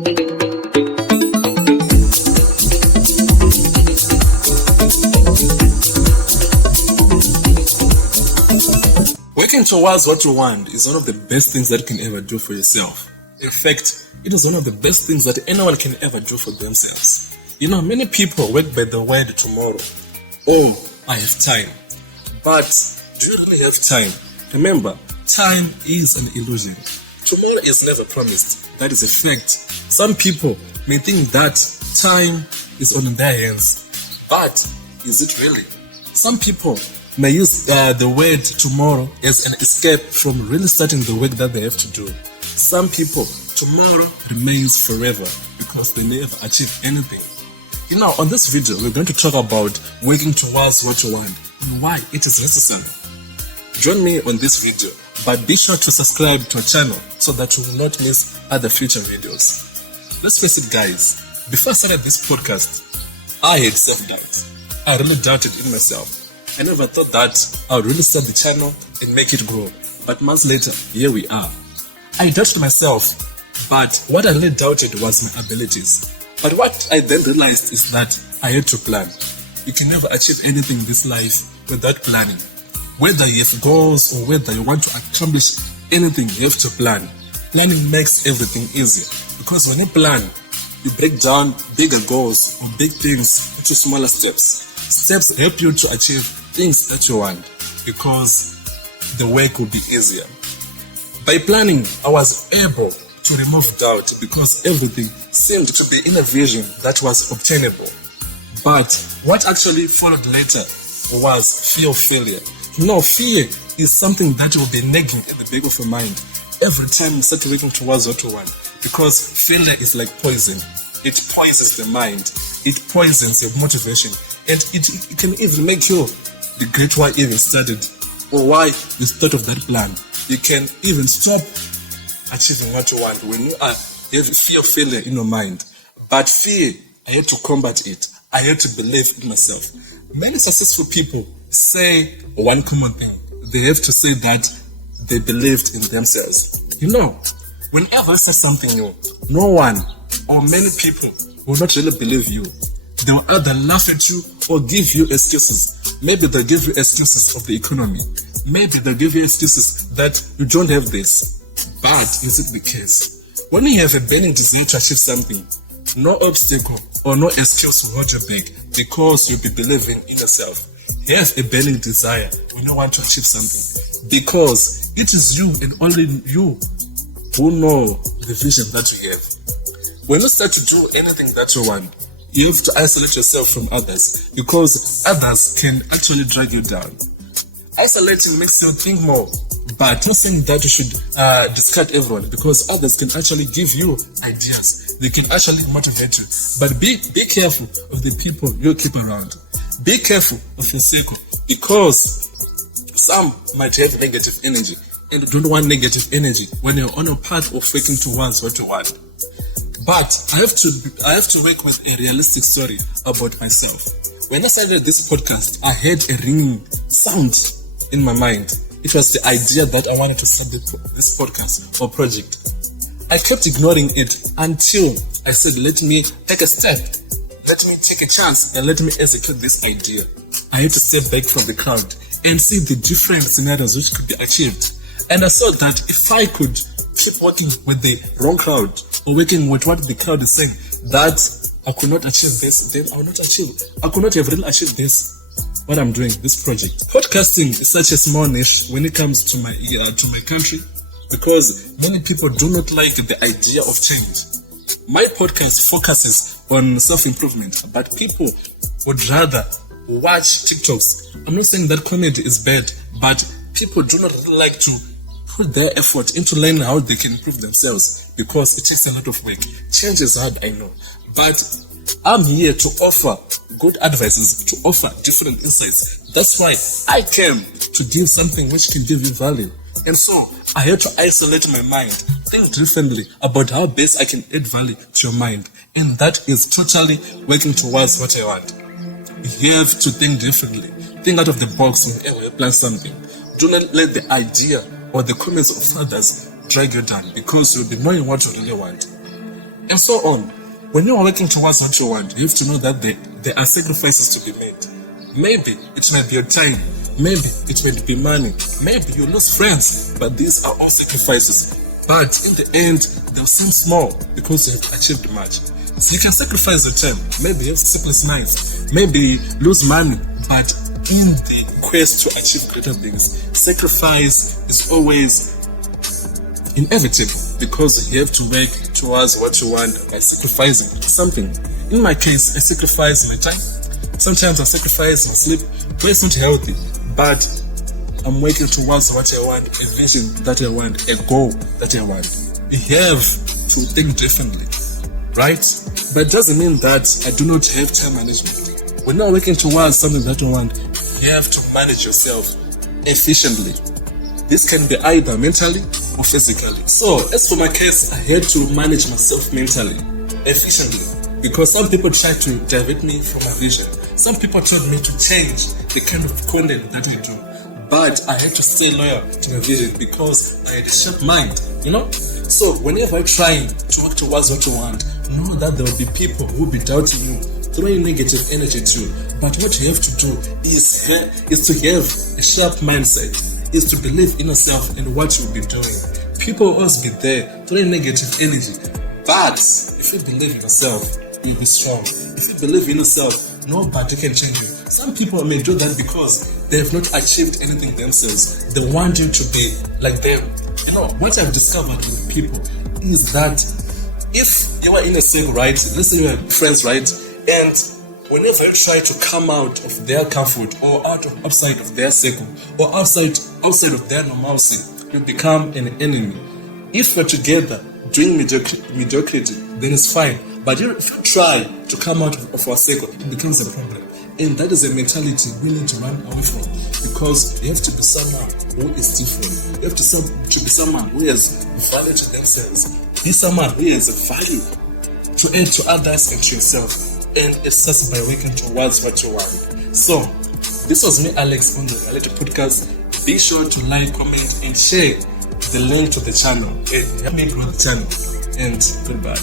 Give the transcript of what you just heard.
Working towards what you want is one of the best things that you can ever do for yourself. In fact, it is one of the best things that anyone can ever do for themselves. You know, many people work by the word tomorrow. Oh, I have time. But do you really have time? Remember, time is an illusion. Tomorrow is never promised. That is a fact. Some people may think that time is on their hands. But is it really? Some people may use the word tomorrow as an escape from really starting the work that they have to do. Some people, tomorrow remains forever because they never achieve anything. You know, on this video, we're going to talk about working towards what you want and why it is necessary. Join me on this video, but be sure to subscribe to our channel so that you will not miss other future videos. Let's face it, guys, before I started this podcast, I had self-doubt. I really doubted in myself. I never thought that I would really start the channel and make it grow. But months later, here we are. I doubted myself, but what I really doubted was my abilities. But what I then realized is that I had to plan. You can never achieve anything in this life without planning. Whether you have goals or whether you want to accomplish anything, you have to plan. Planning makes everything easier because when you plan, you break down bigger goals or big things into smaller steps. Steps help you to achieve things that you want because the work will be easier. By planning, I was able to remove doubt because everything seemed to be in a vision that was obtainable. But what actually followed later was fear of failure. No, fear is something that will be nagging at the back of your mind every time you start working towards what you want, because failure is like poison. It poisons the mind, it poisons your motivation, and it can even make you regret why you even started or why you thought of that plan. You can even stop achieving what you want when you have fear of failure in your mind. But fear, I had to combat it. I had to believe in myself. Many successful people say one common thing. They have to say that they believed in themselves. You know, whenever you say something new, no one or many people will not really believe you. They will either laugh at you or give you excuses. Maybe they'll give you excuses of the economy. Maybe they'll give you excuses that you don't have this. But is it the case? When you have a burning desire to achieve something, no obstacle or no excuse will hold you back because you'll be believing in yourself. You have a burning desire when you want to achieve something because it is you and only you who know the vision that you have. When you start to do anything that you want, you have to isolate yourself from others because others can actually drag you down. Isolating makes you think more, but not saying that you should discard everyone because others can actually give you ideas. They can actually motivate you. But be careful of the people you keep around. Be careful of your circle because some might have negative energy and you don't want negative energy when you're on a path of working towards what you want. But I have to work with a realistic story about myself. When I started this podcast, I had a ringing sound in my mind. It was the idea that I wanted to start this podcast or project. I kept ignoring it until I said, let me take a step. Let me take a chance and let me execute this idea. I had to step back from the crowd and see the different scenarios which could be achieved. And I saw that if I could keep working with the wrong crowd or working with what the crowd is saying, that I could not achieve this, then I could not have really achieved this, what I'm doing, this project. Podcasting is such a small niche when it comes to my country because many people do not like the idea of change. My podcast focuses on self-improvement, but people would rather watch TikToks. I'm not saying that comedy is bad, but people do not really like to put their effort into learning how they can improve themselves because it takes a lot of work. Change is hard, I know, but I'm here to offer good advices, to offer different insights. That's why I came to give something which can give you value. And so I had to isolate my mind, think differently about how best I can add value to your mind. And that is totally working towards what I want. You have to think differently. Think out of the box whenever you plan something. Do not let the idea or the comments of others drag you down because you'll be knowing what you really want. and so on. When you are working towards what you want, you have to know that there are sacrifices to be made. Maybe it might be your time, maybe it might be money, maybe you lose friends, but these are all sacrifices. But in the end, they'll seem small because you have achieved much. So you can sacrifice your time, maybe you have sleepless nights, maybe lose money, but in the quest to achieve greater things, sacrifice is always inevitable because you have to work towards what you want by sacrificing something. In my case, I sacrifice my time. Sometimes I sacrifice my sleep, but it's not healthy. But I'm working towards what I want, a vision that I want, a goal that I want. You have to think differently, right? But it doesn't mean that I do not have time management. When you're working towards something that you want, you have to manage yourself efficiently. This can be either mentally or physically. So, as for my case, I had to manage myself mentally, efficiently, because some people tried to divert me from my vision. Some people told me to change the kind of content that I do. But I had to stay loyal to my vision because I had a sharp mind, you know? So, whenever I try to work towards what you want, know that there will be people who will be doubting you, throwing negative energy to you. But what you have to do is to have a sharp mindset, is to believe in yourself and what you'll be doing. People will always be there throwing negative energy. But if you believe in yourself, you'll be strong. If you believe in yourself, nobody can change you. Some people may do that because they have not achieved anything themselves. They want you to be like them. You know, what I've discovered with people is that if you are in a circle, right? Let's say you have friends, right? And whenever you try to come out of their comfort or outside of their circle or outside of their normalcy, you become an enemy. If we're together doing mediocrity, then it's fine. But if you try to come out of our circle, it becomes a problem. And that is a mentality we need to run away from, because you have to be someone who is different. You have to be someone who has value to themselves. Be someone who has a value to add to others and to yourself. And it starts by working towards what you want. So, this was me, Alex, on the Reality Podcast. Be sure to like, comment, and share the link to the channel. And help me grow the channel. And goodbye.